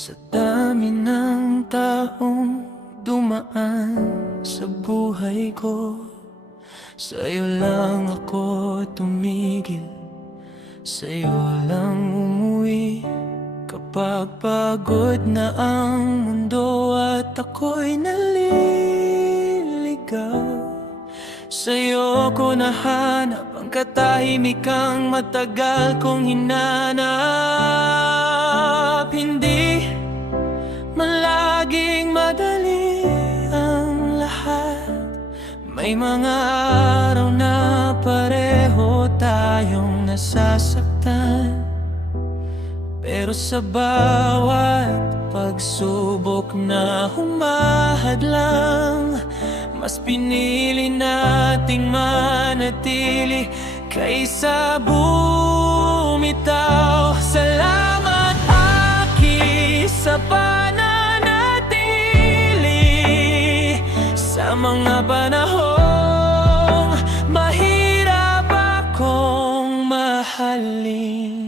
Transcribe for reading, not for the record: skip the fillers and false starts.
Sa dami ng taong dumaan sa buhay ko, sa'yo lang ako tumigil, sa'yo lang umuwi. Kapag pagod na ang mundo at ako'y naliligaw, sa'yo ko nahanap ang katahimikang matagal kong hinanap. Hindi man laging madali ang lahat, may mga araw na pareho tayong nasasaktan. Pero sa bawat pagsubok na humahadlang, mas pinili nating manatili kaysa bumitaw. Salamat Aki sa pananatili, sa mga panahong mahirap akong mahalin.